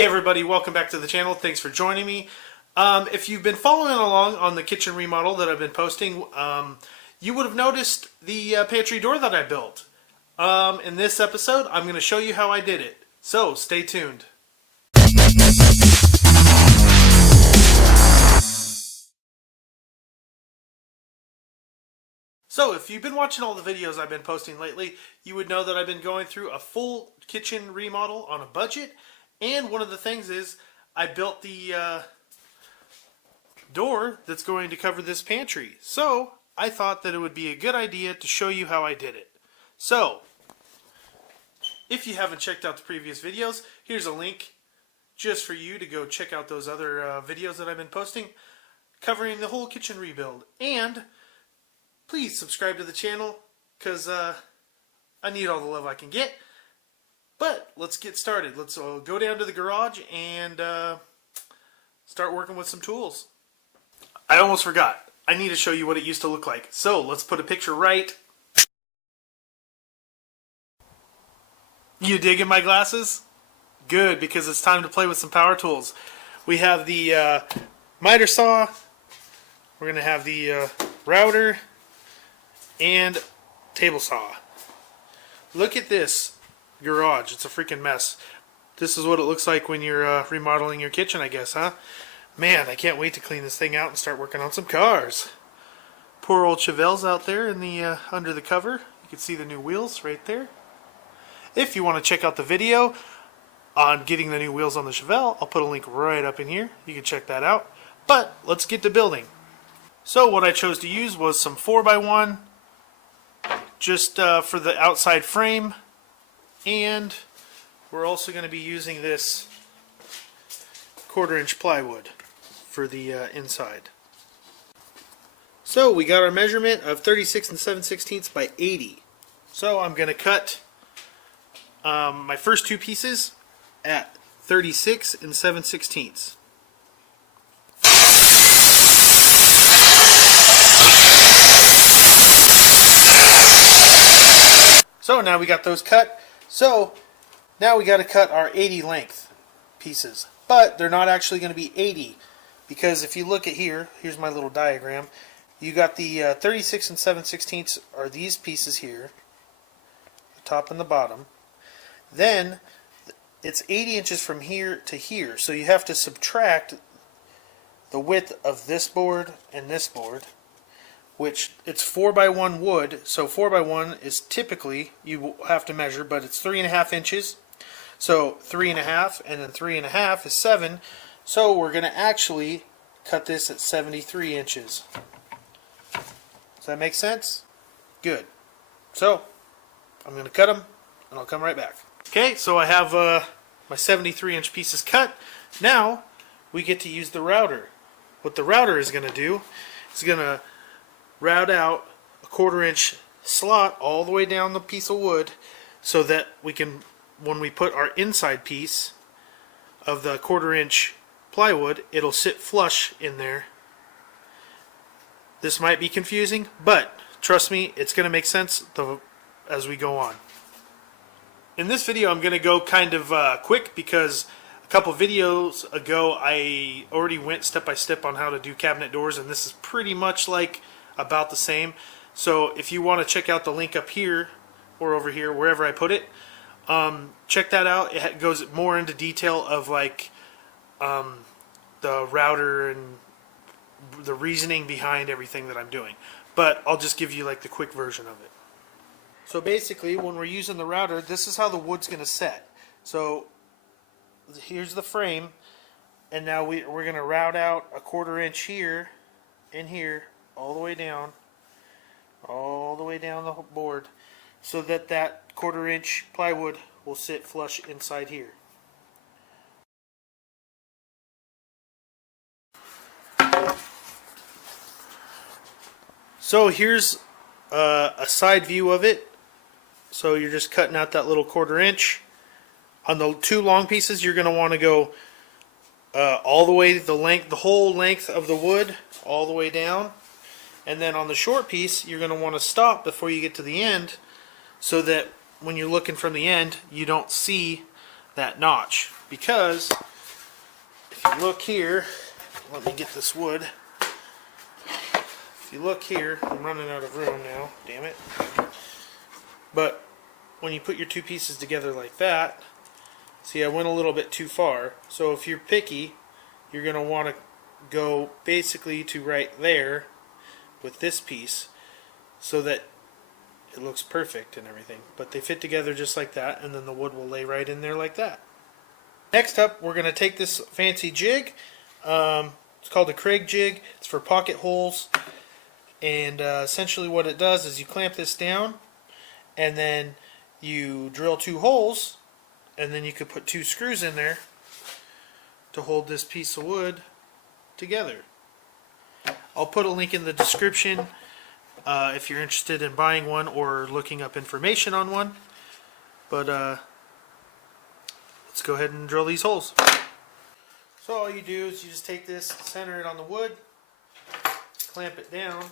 Hey everybody, welcome back to the channel. Thanks for joining me. If you've been following along on the kitchen remodel that I've been posting, you would have noticed the pantry door that I built. In this episode, I'm going to show you how I did it. So, stay tuned. So, if you've been watching all the videos I've been posting lately, you would know that I've been going through a full kitchen remodel on a budget. And one of the things is, I built the door that's going to cover this pantry. So, I thought that it would be a good idea to show you how I did it. So, if you haven't checked out the previous videos, here's a link just for you to go check out those other videos that I've been posting covering the whole kitchen rebuild. And please subscribe to the channel because I need all the love I can get. But let's get started. Let's go down to the garage and start working with some tools. I almost forgot. I need to show you what it used to look like. So let's put a picture right. You digging my glasses? Good, because it's time to play with some power tools. We have the miter saw. We're going to have the router and table saw. Look at this garage. It's a freaking mess. This is what it looks like when you're remodeling your kitchen, I guess, huh? Man, I can't wait to clean this thing out and start working on some cars. Poor old Chevelle's out there in the under the cover. You can see the new wheels right there. If you want to check out the video on getting the new wheels on the Chevelle, I'll put a link right up in here. You can check that out. But let's get to building. So what I chose to use was some 4x1 just for the outside frame. And we're also going to be using this 1/4" plywood for the inside. So we got our measurement of 36 7/16 by 80. So I'm going to cut my first two pieces at 36 7/16. So now we got those cut. So now we got to cut our 80 length pieces, but they're not actually going to be 80 because if you look at here's my little diagram. You got the 36 7/16 are these pieces here, the top and the bottom. Then it's 80 inches from here to here, so you have to subtract the width of this board and this board, which it's 4x1 wood, so 4x1 is typically, you have to measure, but it's 3.5 inches. So 3.5 and then 3.5 is 7. So we're going to actually cut this at 73 inches. Does that make sense? Good. So I'm going to cut them and I'll come right back. Okay, so I have my 73-inch pieces cut. Now we get to use the router. What the router is going to do is going to route out a 1/4" slot all the way down the piece of wood so that we can, when we put our inside piece of the 1/4" plywood, it'll sit flush in there. This might be confusing, but trust me, it's going to make sense as we go on. In this video I'm going to go kind of quick because a couple videos ago I already went step by step on how to do cabinet doors, and this is pretty much like about the same. So if you want to check out the link up here or over here, wherever I put it, check that out. It goes more into detail of like the router and the reasoning behind everything that I'm doing. But I'll just give you like the quick version of it. So basically when we're using the router, this is how the wood's going to set. So here's the frame, and now we're going to route out a 1/4" here and here, all the way down the board, so that that 1/4" plywood will sit flush inside here. So here's a side view of it. So you're just cutting out that little 1/4". On the two long pieces, you're going to want to go all the way the whole length of the wood, all the way down. And then on the short piece, you're going to want to stop before you get to the end, so that when you're looking from the end, you don't see that notch, because if you look here, let me get this wood. If you look here, I'm running out of room now, damn it. But when you put your two pieces together like that, see, I went a little bit too far. So if you're picky, you're going to want to go basically to right there with this piece so that it looks perfect and everything. But they fit together just like that, and then the wood will lay right in there like that. Next up, we're going to take this fancy jig. It's called a Craig jig. It's for pocket holes. And essentially what it does is you clamp this down, and then you drill two holes, and then you could put two screws in there to hold this piece of wood together. I'll put a link in the description if you're interested in buying one or looking up information on one. But let's go ahead and drill these holes. So all you do is you just take this, center it on the wood, clamp it down.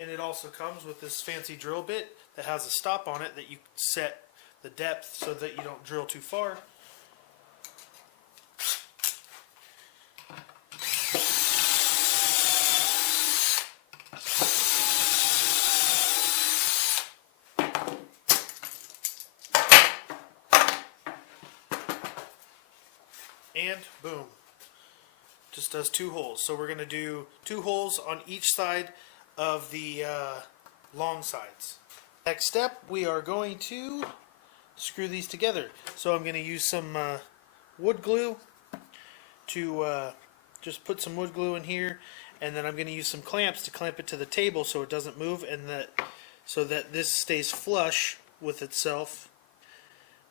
And it also comes with this fancy drill bit that has a stop on it that you set the depth so that you don't drill too far. And boom, just does two holes. So we're going to do two holes on each side of the long sides. Next step, we are going to screw these together. So I'm going to use some wood glue to just put some wood glue in here, and then I'm going to use some clamps to clamp it to the table so it doesn't move, and so that this stays flush with itself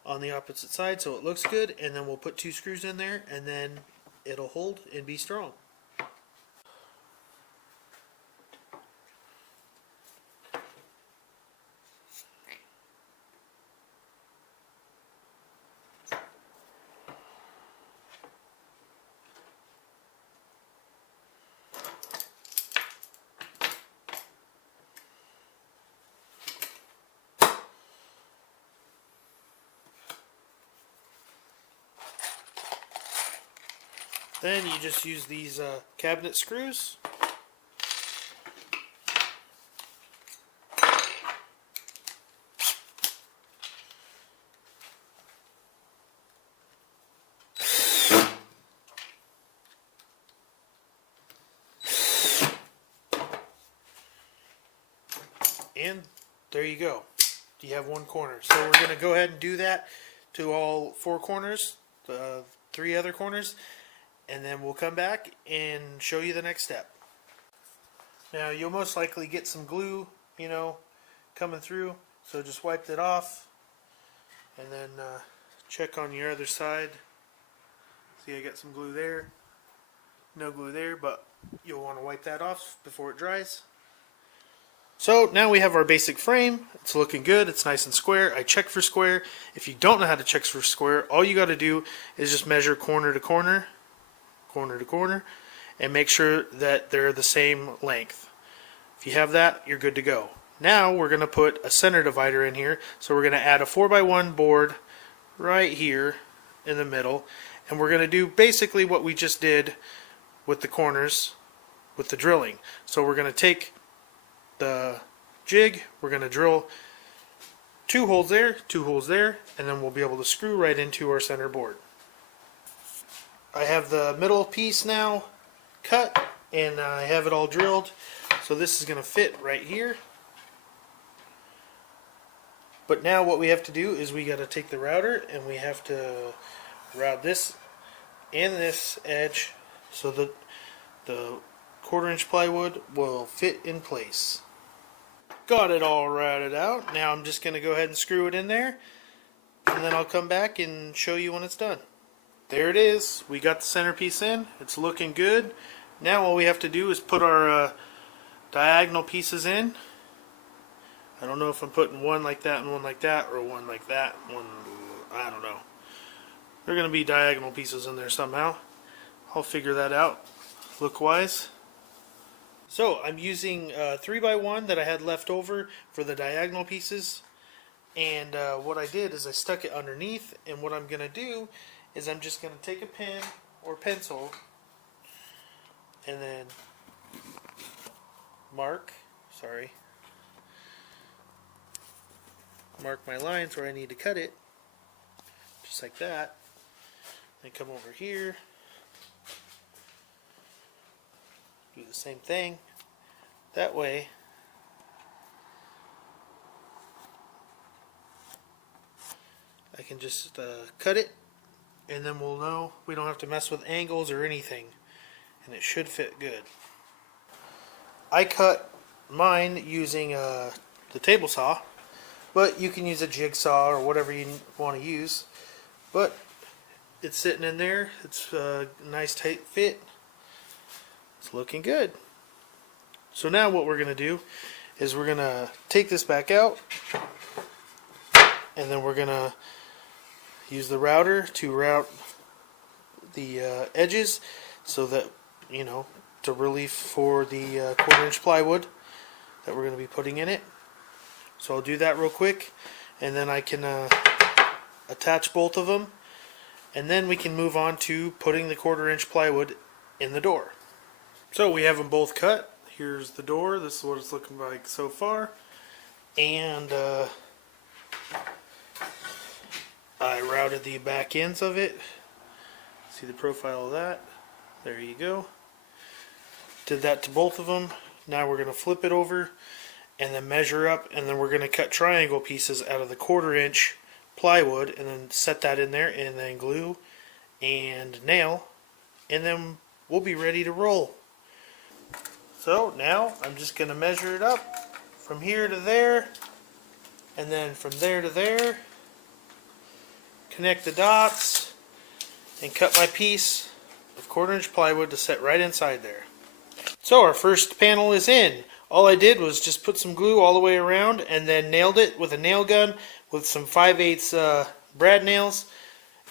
on the opposite side so it looks good. And then we'll put two screws in there, and then it'll hold and be strong. Then you just use these cabinet screws. And there you go. You have one corner. So we're going to go ahead and do that to all four corners, the three other corners, and then we'll come back and show you the next step. Now you'll most likely get some glue, coming through, so just wipe that off, and then check on your other side. See, I got some glue there, no glue there, but you'll want to wipe that off before it dries. So now we have our basic frame. It's looking good. It's nice and square. I checked for square. If you don't know how to check for square, all you got to do is just measure corner to corner, and make sure that they're the same length. If you have that, you're good to go. Now we're going to put a center divider in here. So we're going to add a 4x1 board right here in the middle, and we're going to do basically what we just did with the corners with the drilling. So we're going to take the jig, we're going to drill two holes there, and then we'll be able to screw right into our center board. I have the middle piece now cut, and I have it all drilled, so this is going to fit right here. But now what we have to do is we got to take the router and we have to route this and this edge so that the 1/4-inch plywood will fit in place. Got it all routed out. Now I'm just going to go ahead and screw it in there, and then I'll come back and show you when it's done. There it is. We got the centerpiece in. It's looking good. Now all we have to do is put our diagonal pieces in. I don't know if I'm putting one like that and one like that, or one like that, one, I don't know. They're going to be diagonal pieces in there somehow. I'll figure that out look-wise. So I'm using 3x1 that I had left over for the diagonal pieces. And what I did is I stuck it underneath, and what I'm going to do is I'm just going to take a pen or pencil and then mark my lines where I need to cut it, just like that. Then come over here, do the same thing. That way I can just cut it, and then we'll know we don't have to mess with angles or anything, and it should fit good. I cut mine using the table saw, but you can use a jigsaw or whatever you want to use. But it's sitting in there. It's a nice tight fit. It's looking good. So now what we're going to do is we're going to take this back out, and then we're going to use the router to route the edges so that, you know, to relief for the 1/4 inch plywood that we're going to be putting in it. So I'll do that real quick, and then I can attach both of them, and then we can move on to putting the 1/4 inch plywood in the door. So we have them both cut. Here's the door. This is what it's looking like so far, and I routed the back ends of it. See the profile of that? There you go. Did that to both of them. Now we're going to flip it over and then measure up, and then we're going to cut triangle pieces out of the 1/4 inch plywood, and then set that in there, and then glue and nail, and then we'll be ready to roll. So now I'm just going to measure it up from here to there, and then from there to there, connect the dots, and cut my piece of 1/4 inch plywood to set right inside there. So our first panel is in. All I did was just put some glue all the way around, and then nailed it with a nail gun with some 5/8 brad nails,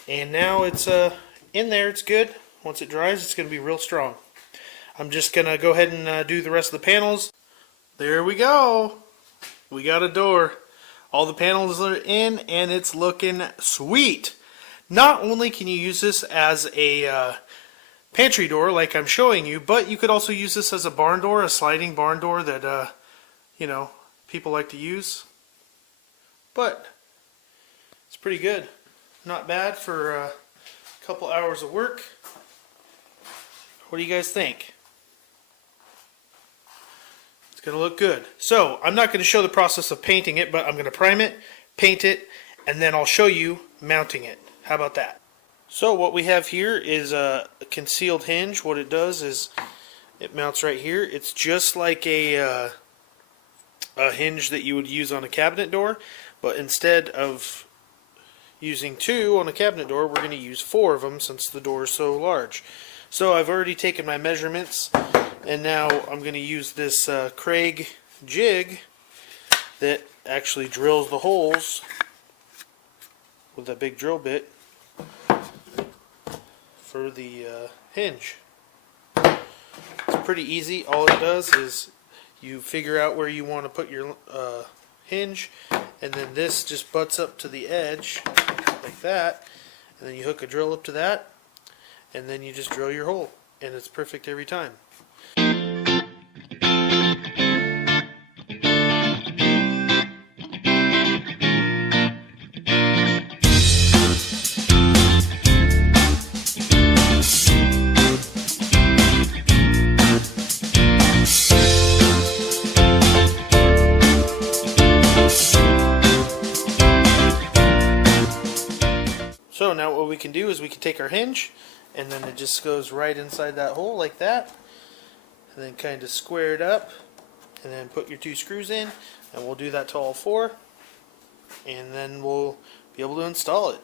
and now it's in there. It's good. Once it dries, it's going to be real strong. I'm just going to go ahead and do the rest of the panels. There we go. We got a door. All the panels are in, and it's looking sweet. Not only can you use this as a pantry door like I'm showing you, but you could also use this as a barn door, a sliding barn door that you know, people like to use. But it's pretty good. Not bad for a couple hours of work. What do you guys think? It's going to look good. So I'm not going to show the process of painting it, but I'm going to prime it, paint it, and then I'll show you mounting it. How about that? So what we have here is a concealed hinge. What it does is it mounts right here. It's just like a hinge that you would use on a cabinet door, but instead of using 2 on a cabinet door, we're going to use 4 of them since the door is so large. So I've already taken my measurements, and now I'm going to use this Craig jig that actually drills the holes with a big drill bit for the hinge. It's pretty easy. All it does is you figure out where you want to put your hinge, and then this just butts up to the edge like that, and then you hook a drill up to that, and then you just drill your hole, and it's perfect every time. So now what we can do is we can take our hinge, and then it just goes right inside that hole like that, and then kind of square it up, and then put your 2 screws in, and we'll do that to all 4, and then we'll be able to install it.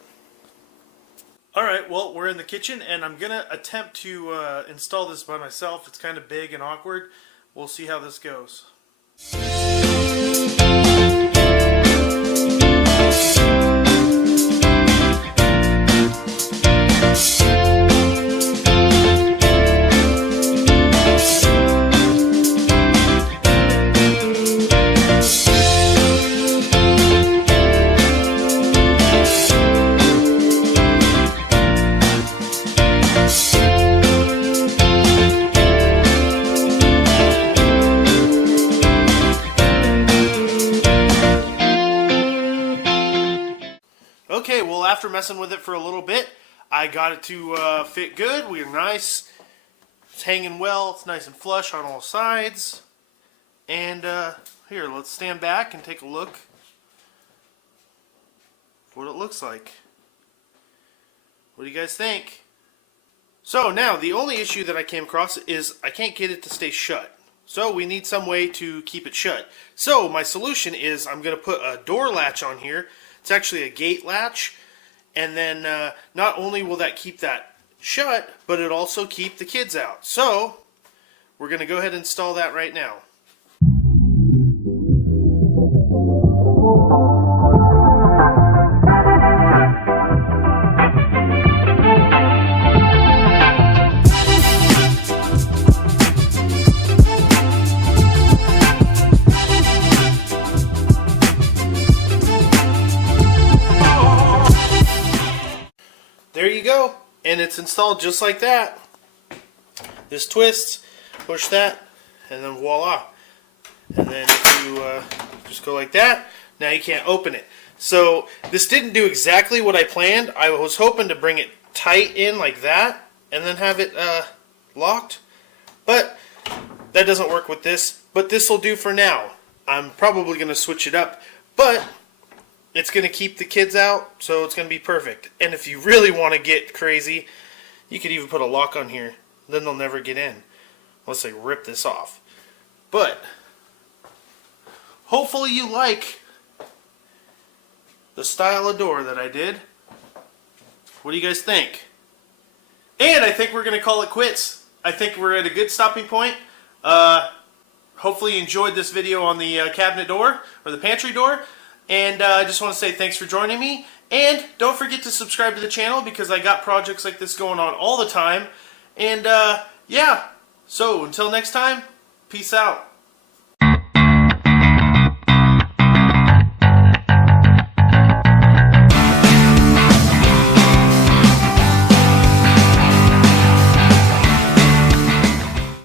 Alright, well, we're in the kitchen, and I'm going to attempt to install this by myself. It's kind of big and awkward. We'll see how this goes. Well, after messing with it for a little bit, I got it to fit good. We're nice. It's hanging well. It's nice and flush on all sides. And here, let's stand back and take a look what it looks like. What do you guys think? So now, the only issue that I came across is I can't get it to stay shut. So we need some way to keep it shut. So my solution is I'm going to put a door latch on here. It's actually a gate latch. And then not only will that keep that shut, but it'll also keep the kids out. So we're going to go ahead and install that right now. There you go, and it's installed just like that. This twists, push that, and then voila. And then if you just go like that, now you can't open it. So this didn't do exactly what I planned. I was hoping to bring it tight in like that and then have it locked, but that doesn't work with this. But this will do for now. I'm probably going to switch it up, but it's going to keep the kids out, so it's going to be perfect. And if you really want to get crazy, you could even put a lock on here. Then they'll never get in unless they rip this off. But hopefully you like the style of door that I did. What do you guys think? And I think we're going to call it quits. I think we're at a good stopping point. Hopefully you enjoyed this video on the cabinet door or the pantry door. And I just want to say thanks for joining me. And don't forget to subscribe to the channel because I got projects like this going on all the time. And yeah, so until next time, peace out.